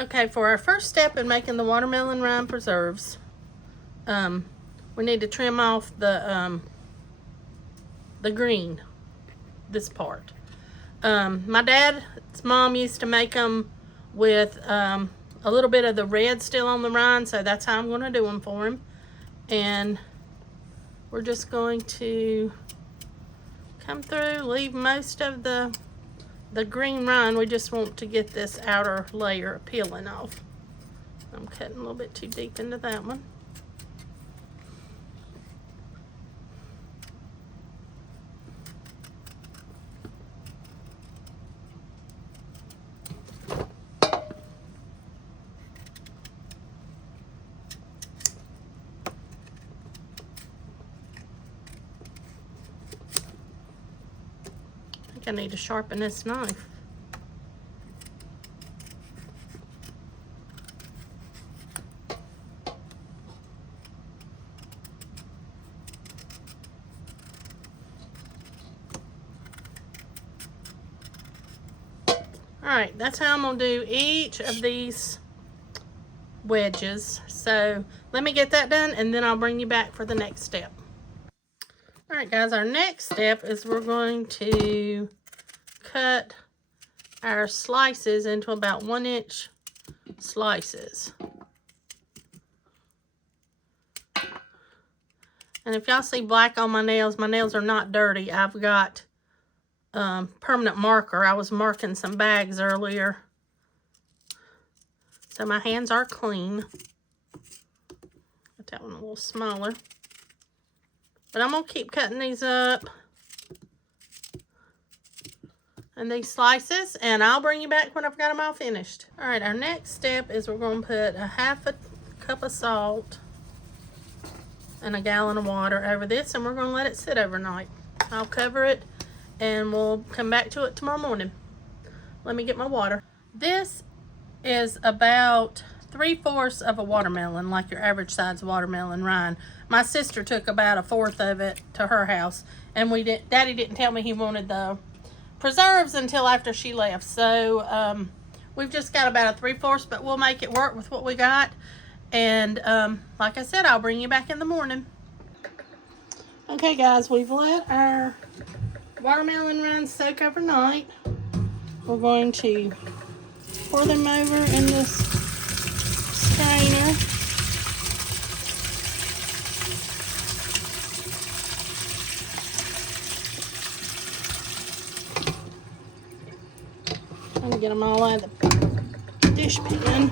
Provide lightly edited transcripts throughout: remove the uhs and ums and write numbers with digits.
Okay, for our first step in making the watermelon rind preserves, we need to trim off the green, this part. My dad's mom used to make them with a little bit of the red still on the rind, so that's how I'm going to do them for him. And we're just going to come through, leave most of the green rind. We just want to get this outer layer peeling off. I'm cutting a little bit too deep into that one. I need to sharpen this knife. Alright, that's how I'm going to do each of these wedges. So let me get that done and then I'll bring you back for the next step. Alright guys, our next step is we're going to cut our slices into about 1-inch slices. And if y'all see black on my nails are not dirty. I've got permanent marker. I was marking some bags earlier, so my hands are clean. Got that one a little smaller, but I'm gonna keep cutting these up and these slices, and I'll bring you back when I've got them all finished. All right, our next step is we're going to put a 1/2 cup of salt and a gallon of water over this, and we're going to let it sit overnight. I'll cover it and we'll come back to it tomorrow morning. Let me get my water. This is about 3/4 of a watermelon, like your average size watermelon rind. My sister took about 1/4 of it to her house, and Daddy didn't tell me he wanted the preserves until after she left. So we've just got about a 3/4, but we'll make it work with what we got. And like I said, I'll bring you back in the morning. Okay guys, we've let our watermelon rinds soak overnight. We're going to pour them over in this strainer. Trying to get them all out of the dish pan.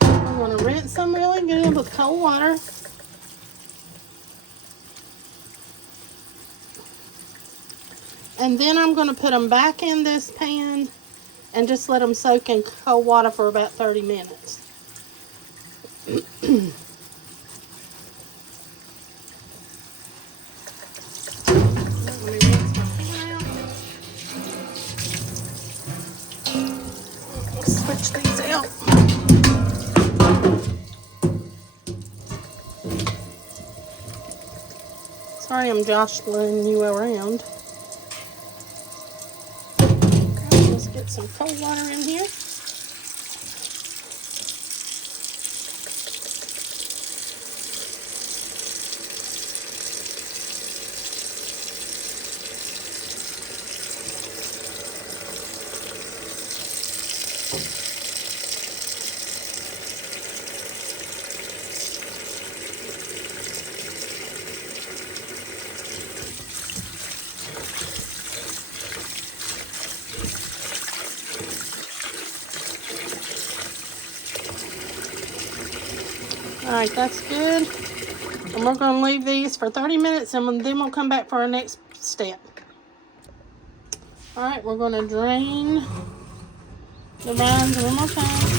I'm going to rinse them really good with cold water. And then I'm going to put them back in this pan and just let them soak in cold water for about 30 minutes. Switch these out. Sorry I'm jostling you around. Let's get some cold water in here. Alright, that's good. And we're going to leave these for 30 minutes and then we'll come back for our next step. Alright, we're going to drain the rinds one more time.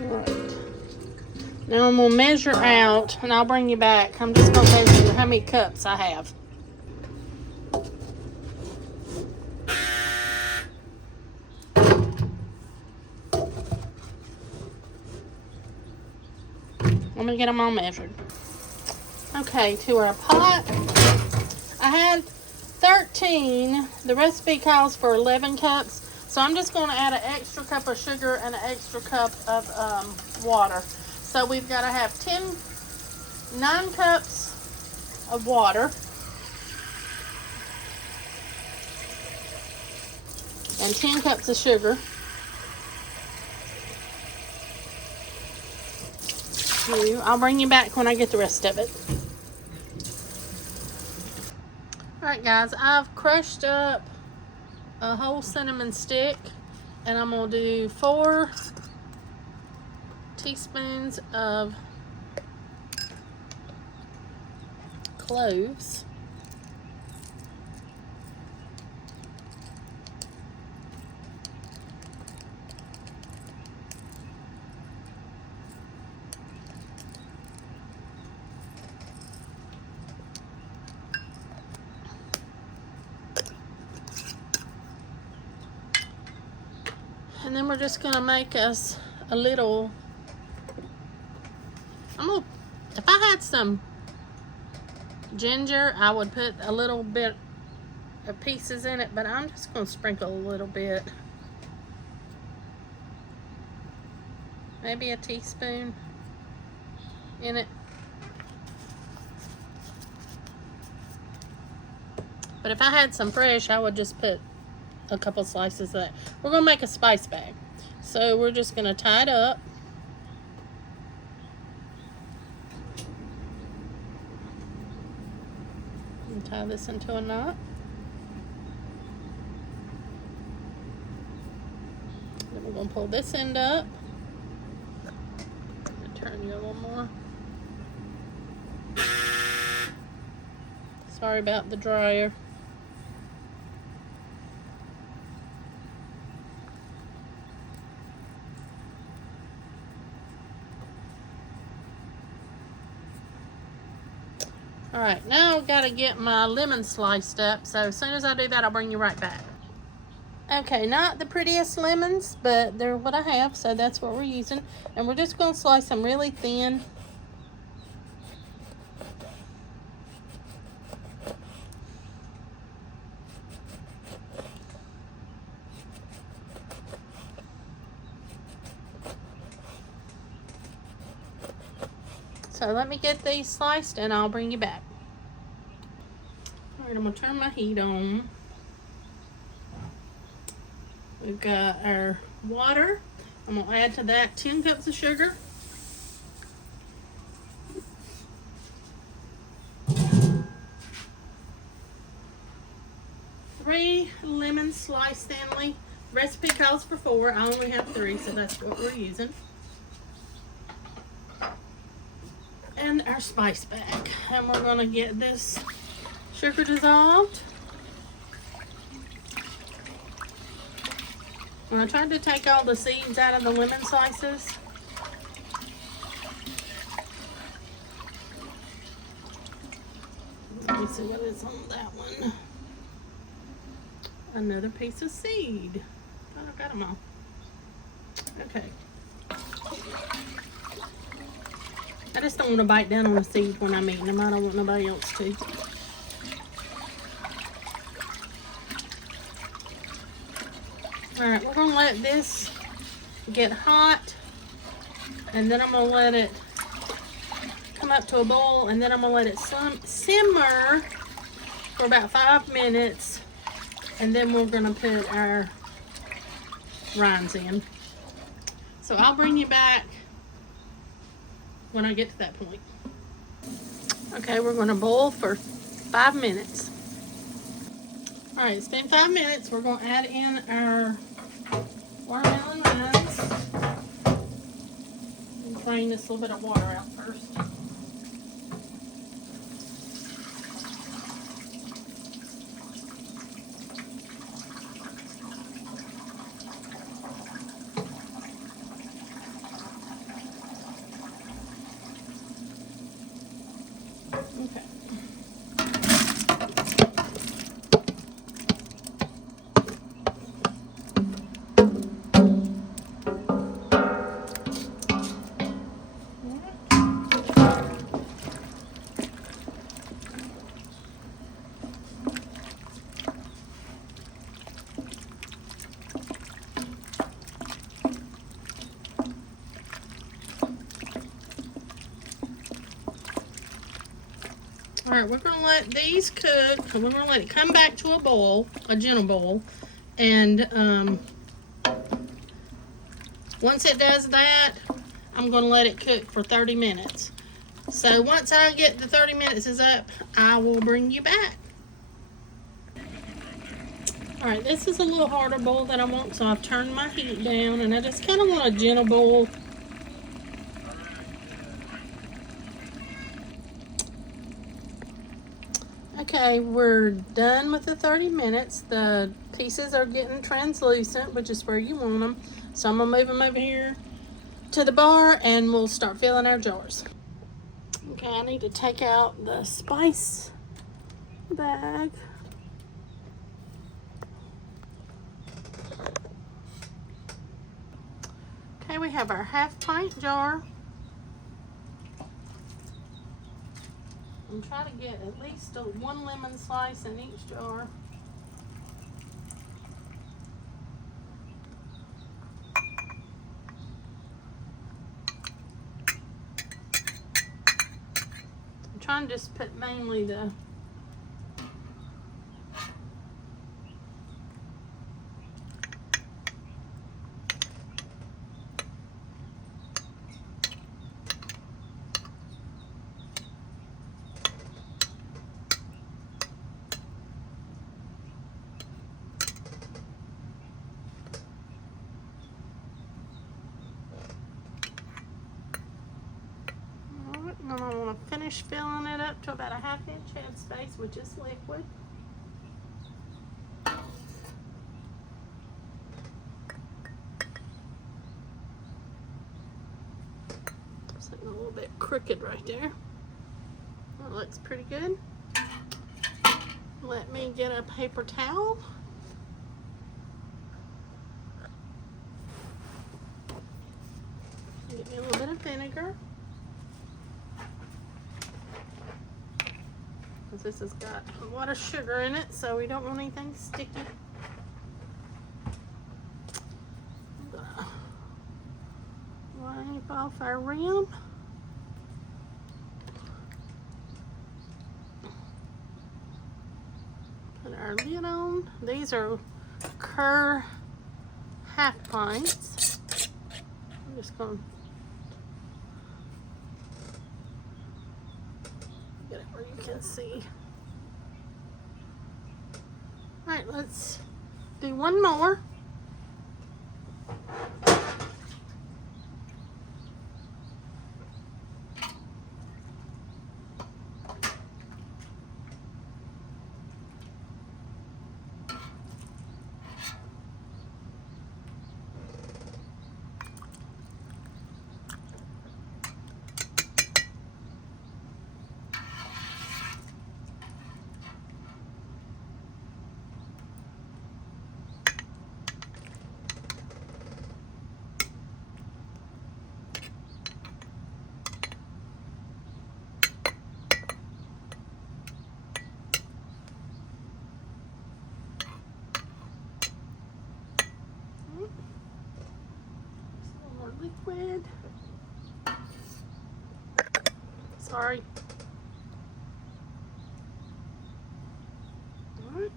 Alright. Now I'm going to measure out, and I'll bring you back. I'm just going to measure how many cups I have. Let me get them all measured. Okay, to our pot, I had 13. The recipe calls for 11 cups. So I'm just going to add an extra cup of sugar and an extra cup of water. So we've got to have 9 cups of water. And 10 cups of sugar. I'll bring you back when I get the rest of it. Alright guys, I've crushed up a whole cinnamon stick, and I'm going to do 4 teaspoons of cloves. And then we're just going to make us a little, if I had some ginger, I would put a little bit of pieces in it, but I'm just going to sprinkle a little bit. Maybe a teaspoon in it. But if I had some fresh, I would just put a couple slices of that. We're going to make a spice bag. So we're just going to tie it up. And tie this into a knot. Then we're going to pull this end up. I'm going to turn you a little more. Sorry about the dryer. Alright, now I've got to get my lemon sliced up, so as soon as I do that, I'll bring you right back. Okay, not the prettiest lemons, but they're what I have, so that's what we're using. And we're just going to slice them really thin. So let me get these sliced and I'll bring you back. Alright, I'm going to turn my heat on. We've got our water. I'm going to add to that 10 cups of sugar. Three lemons sliced thinly. Recipe calls for 4. I only have 3, so that's what we're using. And our spice bag. And we're going to get this sugar dissolved. I tried to take all the seeds out of the lemon slices. Let me see what is on that one. Another piece of seed. Oh, I got them all. Okay. I just don't want to bite down on the seed when I'm eating them. I don't want nobody else to. Alright, we're going to let this get hot. And then I'm going to let it come up to a boil. And then I'm going to let it simmer for about 5 minutes. And then we're going to put our rinds in. So I'll bring you back when I get to that point. Okay, we're going to boil for 5 minutes. Alright, it's been 5 minutes. We're going to add in our watermelon rinds. Drain this little bit of water out first. right, we're gonna let these cook. We're gonna let it come back to a boil, a gentle boil. And once it does that, I'm gonna let it cook for 30 minutes. So once I get the 30 minutes is up, I will bring you back. All right, this is a little harder boil that I want, so I've turned my heat down, and I just kind of want a gentle boil. Okay, we're done with the 30 minutes. The pieces are getting translucent, which is where you want them. So I'm gonna move them over here to the bar, and we'll start filling our jars. Okay, I need to take out the spice bag. Okay, we have our 1/2 pint jar. I'm trying to get at least 1 lemon slice in each jar. I'm trying to just put mainly the and I want to finish filling it up to about a 1/2 inch headspace, which is liquid. Sitting a little bit crooked right there. That looks pretty good. Let me get a paper towel. Get me a little bit of vinegar. This has got a lot of sugar in it, so we don't want anything sticky. I'm gonna wipe off our rim. Put our lid on. These are Kerr 1/2 pints. I'm just gonna get it where you can see. All right, let's do one more. Liquid. Sorry. All right.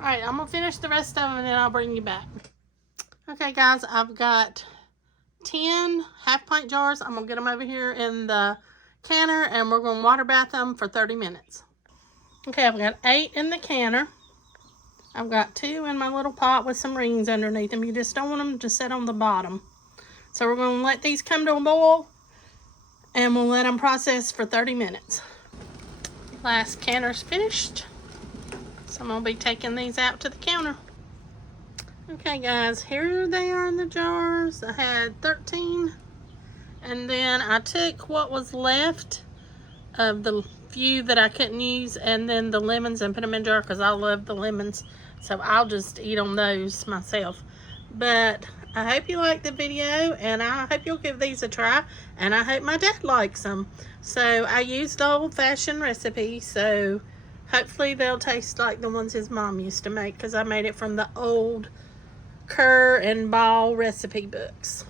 Alright, I'm going to finish the rest of them and then I'll bring you back. Okay guys, I've got 10 1/2 pint jars. I'm going to get them over here in the canner and we're going to water bath them for 30 minutes. Okay, I've got 8 in the canner. I've got 2 in my little pot with some rings underneath them. You just don't want them to sit on the bottom. So we're going to let these come to a boil and we'll let them process for 30 minutes. Last canner's finished. So I'm going to be taking these out to the counter. Okay guys, here they are in the jars. I had 13. And then I took what was left of the few that I couldn't use and then the lemons and put them in a jar because I love the lemons. So I'll just eat on those myself. But I hope you liked the video, and I hope you'll give these a try, and I hope my dad likes them. So I used old-fashioned recipe, so hopefully they'll taste like the ones his mom used to make, because I made it from the old Kerr and Ball recipe books.